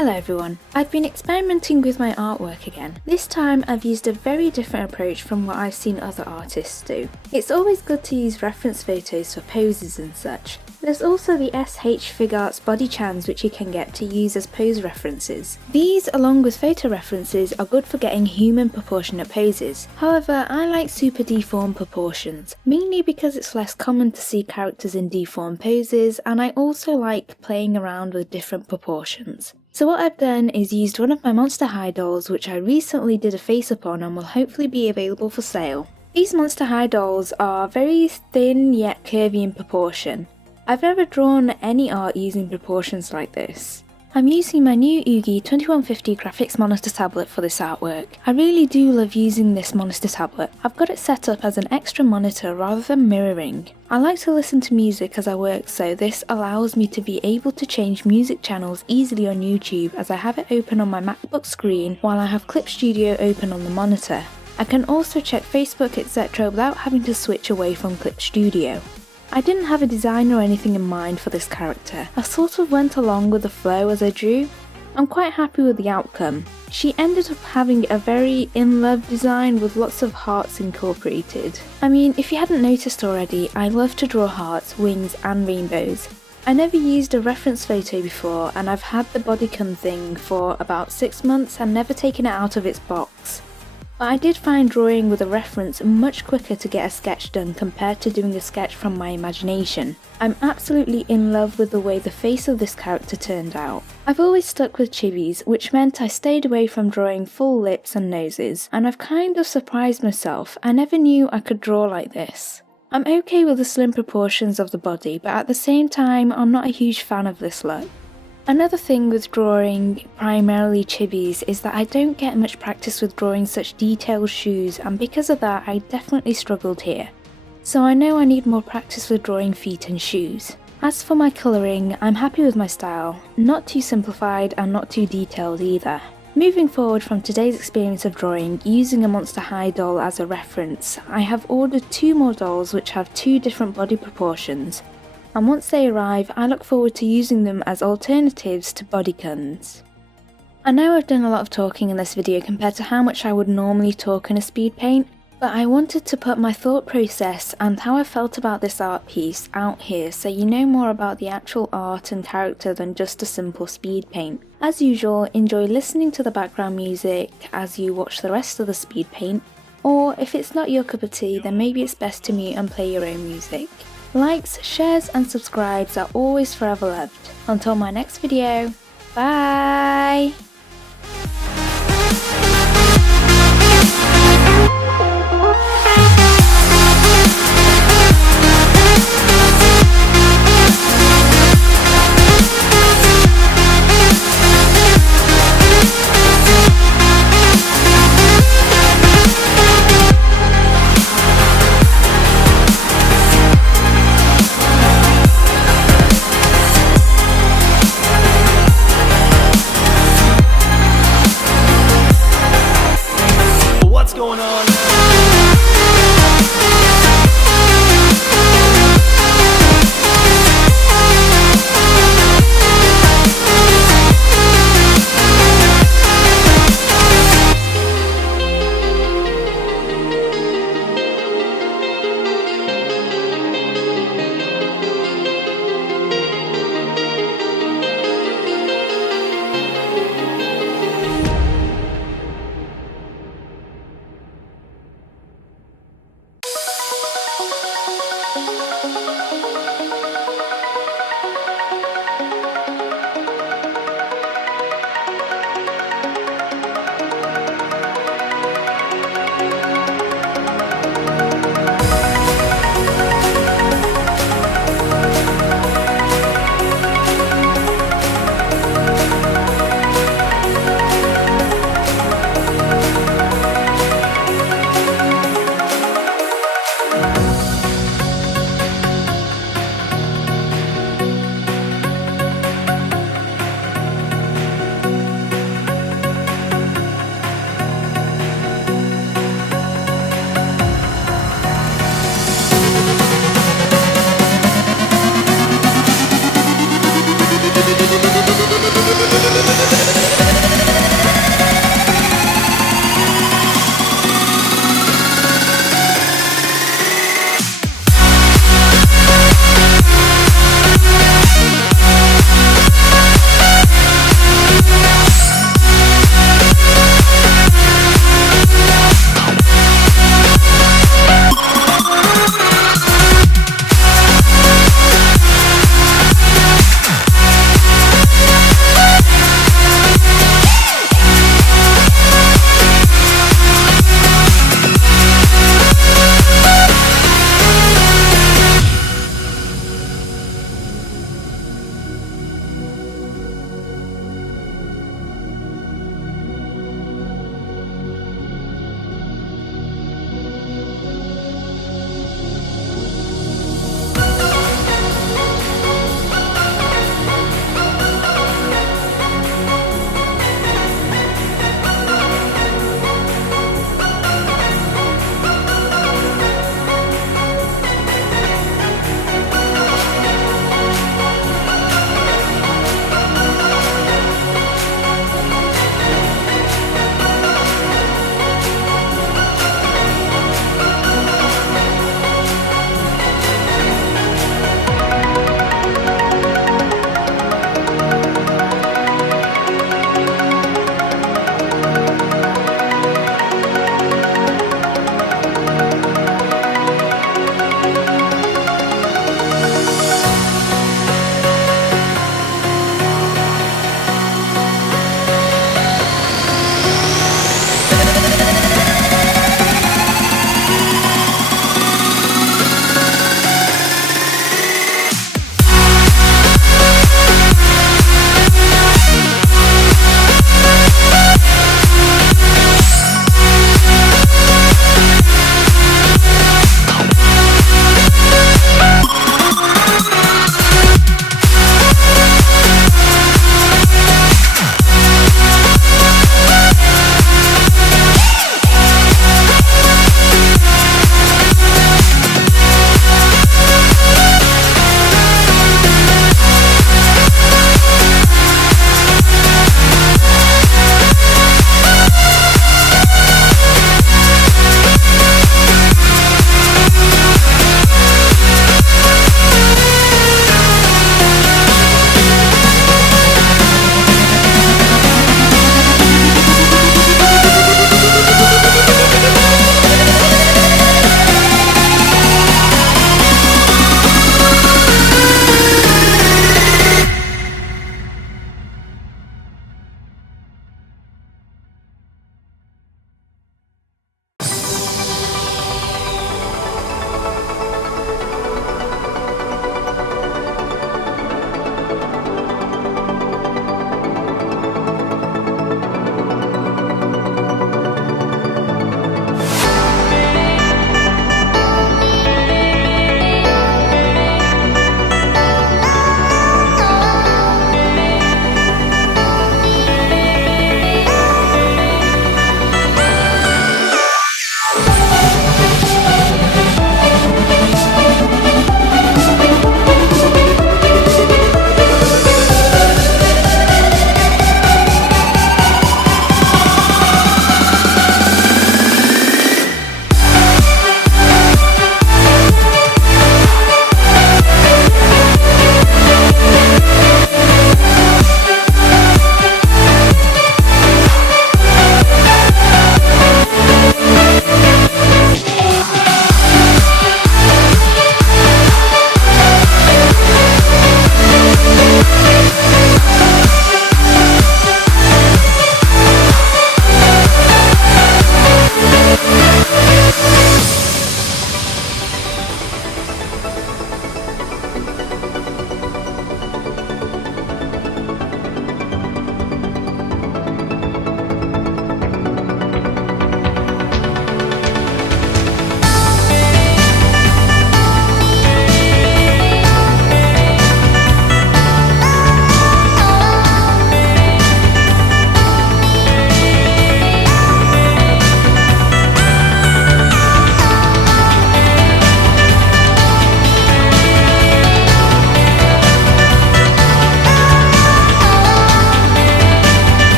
Hello everyone, I've been experimenting with my artwork again. This time I've used a very different approach from what I've seen other artists do. It's always good to use reference photos for poses and such. There's also the SH Figuarts body chans which you can get to use as pose references. These, along with photo references, are good for getting human proportionate poses. However, I like super deformed proportions, mainly because it's less common to see characters in deformed poses, and I also like playing around with different proportions. So what I've done is used one of my Monster High dolls which I recently did a face up on and will hopefully be available for sale. These Monster High dolls are very thin yet curvy in proportion. I've never drawn any art using proportions like this. I'm using my new Ugee 2150 graphics monitor tablet for this artwork. I really do love using this monitor tablet. I've got it set up as an extra monitor rather than mirroring. I like to listen to music as I work, so this allows me to be able to change music channels easily on YouTube as I have it open on my Macbook screen while I have Clip Studio open on the monitor. I can also check Facebook etc. without having to switch away from Clip Studio. I didn't have a design or anything in mind for this character. I sort of went along with the flow as I drew. I'm quite happy with the outcome. She ended up having a very in-love design with lots of hearts incorporated. I mean, if you hadn't noticed already, I love to draw hearts, wings and rainbows. I never used a reference photo before and I've had the bodycon thing for about 6 months and never taken it out of its box. But I did find drawing with a reference much quicker to get a sketch done compared to doing a sketch from my imagination. I'm absolutely in love with the way the face of this character turned out. I've always stuck with chibis, which meant I stayed away from drawing full lips and noses, and I've kind of surprised myself. I never knew I could draw like this. I'm okay with the slim proportions of the body, but at the same time I'm not a huge fan of this look. Another thing with drawing primarily chibis is that I don't get much practice with drawing such detailed shoes, and because of that I definitely struggled here. So I know I need more practice with drawing feet and shoes. As for my colouring, I'm happy with my style, not too simplified and not too detailed either. Moving forward from today's experience of drawing using a Monster High doll as a reference, I have ordered 2 more dolls which have 2 different body proportions. And once they arrive, I look forward to using them as alternatives to bodycons. I know I've done a lot of talking in this video compared to how much I would normally talk in a Speedpaint, but I wanted to put my thought process and how I felt about this art piece out here so you know more about the actual art and character than just a simple Speedpaint. As usual, enjoy listening to the background music as you watch the rest of the Speedpaint, or if it's not your cup of tea then maybe it's best to mute and play your own music. Likes, shares and subscribes are always forever loved. Until my next video, bye!